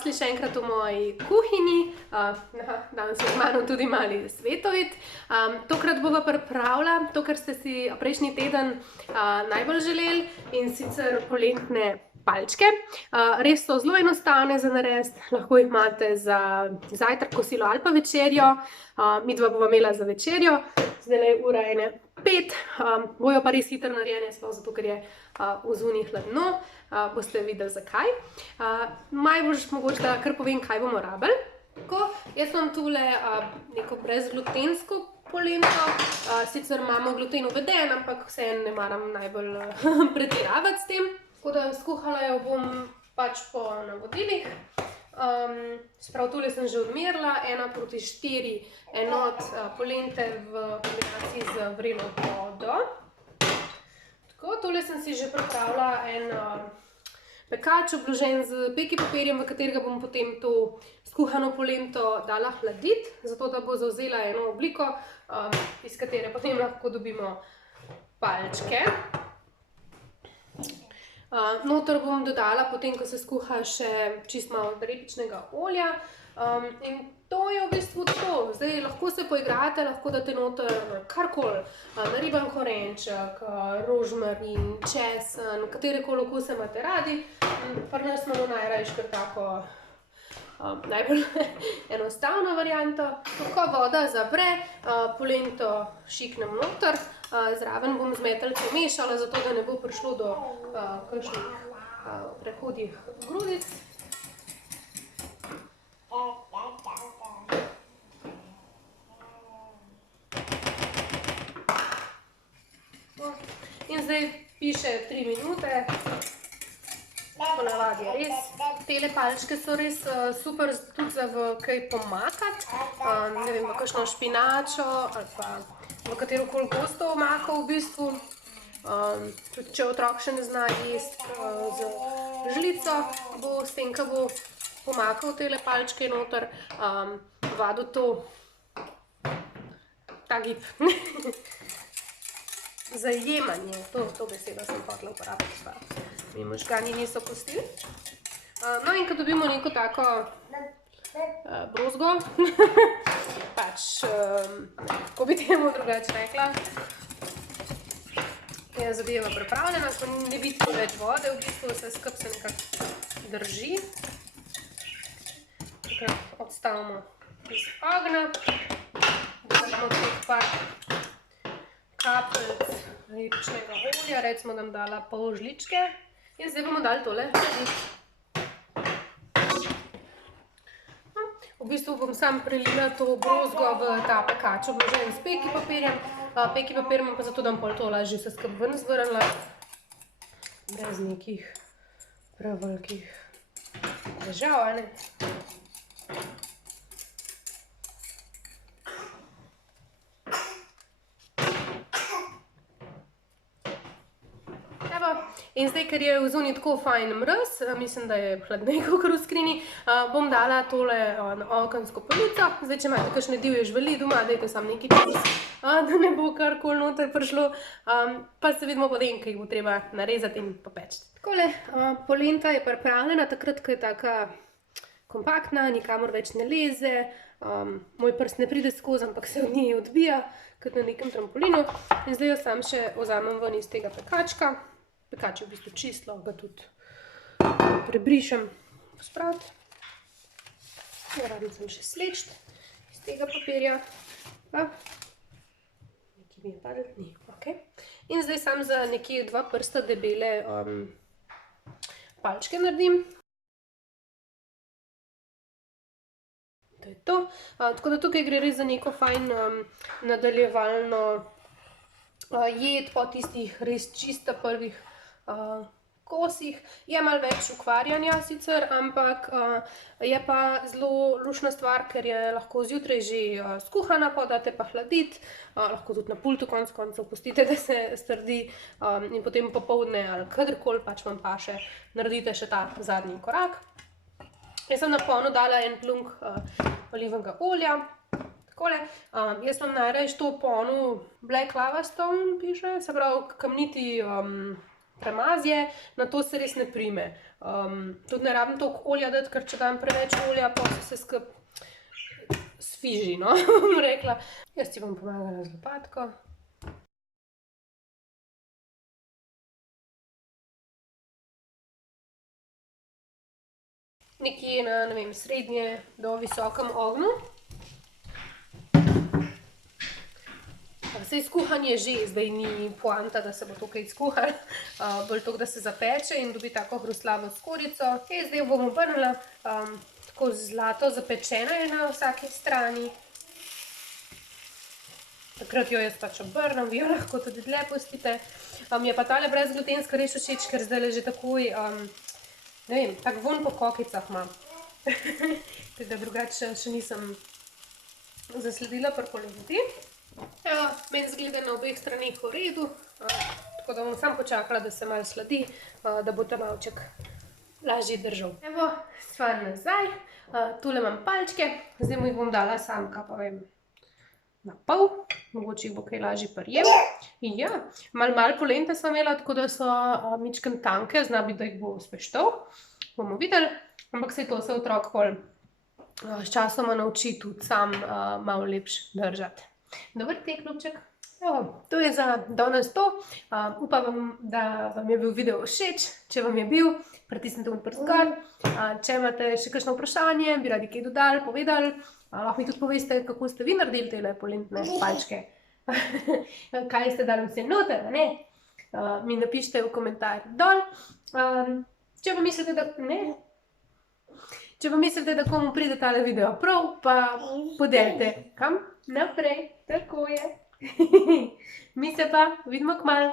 Dobrodošli še enkrat v moji kuhinji. Danes je z mano tudi mali Svetovit. Tokrat bova pripravila to, kar ste si prejšnji teden najbolj želeli, in sicer polentne palčke. Res so zelo enostavne za narediti, lahko jih imate za zajtrk, kosilo ali pa večerjo. Midva bova imela za večerjo, zdaj je ura 1:05, bojo pa res hitro narejene, sploh zato, ker je vzunaj hladno. Boste videli zakaj. Najbolj mogoče, da kar povem, kaj bomo rabili. Jaz imam tule neko brezglutensko polento, sicer imamo gluten uveden, ampak vseeno ne maram najbolj pretiravati s tem. Tako da skuhala jo bom pač po navodilih. Sprav tule sem že odmerila, 1:4 enot polente v kombinaciji z vrelo vodo. Tako, tole sem si že pripravila en pekač obložen z peki papirjem, v katerega bom potem to skuhano polento dala hladiti, zato da bo zavzela eno obliko, iz katere potem lahko dobimo palčke. Noter bom dodala, potem ko se skuha, še čist malo repičnega olja. In to je v bistvu to. Zdaj lahko se poigrate, lahko date noter karkoli, nariban korenček, rožmarin, česen, katerekoli okuse imate radi. Pri nas imamo najrajši kar tako najbolj enostavno varianto. Ko voda zavre, polento šiknem noter, zraven bom z metelcem mešala, zato da ne bo prišlo do kakšnih prehudih grudic. In zdaj piše 3 minute, ponavadi je res. Tele palčke so res super tudi za kaj pomakati, ne vem, v kakšno špinačo ali pa v katerokoli gosto omako v bistvu. Tudi če otrok še ne zna jesti z žlico, bo s tem, ko bo pomakal tele palčke noter, vadil ta gib. Zajemanje, to besedo sem hotela uporabiti, pa mi možgani niso pustili. No, in ko dobimo neko tako brozgo, pač, kako bi temu drugače rekla, je zadeva pripravljena, ko ne biti več vode, v bistvu vse skupaj se nekako drži. Takrat odstavimo iz ognja, dodamo teh par kapljic repičnega olja, recimo, da bom dala pol žličke, in zdaj bomo dali tole hladiti. V bistvu bom sam prelila to brozgo v ta pekač obložen s peki papirjem. Peki papir imam pa zato, da bom pol to lažje vse skupaj ven zvrnila, brez nekih prevelikih težav, ne. In zdaj, ker je vzunaj tako fajn mraz, mislim, da je hladnej kakor v skrini, bom dala tole na okensko polico. Zdaj, če imate kakšne divje živali doma, dajte samo nekaj čez, da ne bo karkoli noter prišlo. Pa se vidimo potem, ko jih bo treba narezati in popeči. Takole, polenta je pripravljena, takrat, ko je taka kompaktna, nikamor več ne leze. Moj prst ne pride skozi, ampak se od nje odbija, kot na nekem trampolinu. In zdaj jo sam še vzamem ven iz tega pekačka. Pekač je v bistvu čist, lahko ga tudi prebrišem pospraviti. Rabim sem še slečiti iz tega papirja. Nekaj mi je padlo, ni, ok. In zdaj sam za nekje 2 prsta debele palčke naredim. To je to. Tako da tukaj gre res za neko fajn nadaljevalno jed po tistih res čisto prvih kosih. Je malo več ukvarjanja sicer, ampak je pa zelo luštna stvar, ker je lahko zjutraj že skuhana, podate pa hladiti, lahko tudi na pultu konec koncev pustite, da se strdi, in potem popoldne ali kadarkoli pač vam paše, naredite še ta zadnji korak. Jaz sem na polno dala en plunk olivenega olja. Takole, jaz sem najrajši to polno Black Lava Stone, piše, se pravi kamniti premazje, na to se res ne prime. Tudi ne rabim toliko olja dati, ker če dam preveč olja, pa se skup sfiži, no, bom rekla. Jaz ti bom pomagala z lopatko. Nekje na, ne vem, srednje do visokem ognju. Saj skuhanje že, zdaj ni poanta, da se bo to kaj skuhalo, bolj to, da se zapeče in dobi tako hrustlavo skorjico. Zdaj bom obrnila, tako zlato zapečena je na vsaki strani. Takrat jo jaz pač obrnem, vi jo lahko tudi dlje pustite. Mi je pa tale brezglutenska res všeč, ker zdaj že takoj, ne vem, tak vonj po kokicah ima. Tako da drugače še nisem zasledila pri polenti. Evo, meni zgleda na obeh stranih v redu, tako da bom samo počakala, da se malo sladi, da bo ta malček lažje držal. Evo, stvar nazaj, tule imam palčke, zdaj mu jih bom dala samka, pa vem, na pol, mogoče jih bo kaj lažje prijem. In ja, malo polente sem imela, tako da so mičken tanke, zna biti, da jih bo speštal, bomo videli, ampak saj to se otrok pol s časoma nauči tudi sam malo lepše držati. Dober tek, ljubček. Evo, to je za danes to. Upam, da vam je bil video všeč. Če vam je bil, pritisnite prst gor. Če imate še kakšno vprašanje, bi radi kaj dodali, povedali, lahko mi tudi poveste, kako ste vi naredili tele polentne palčke. Kaj ste dali vse noter, ne? Mi napišite v komentar dol. Če pa mislite, da ne... Če pa mislite, da komu pride tale video prav, pa podelite. Kam? Naprej. Tako je. Mi se pa vidimo kmalu.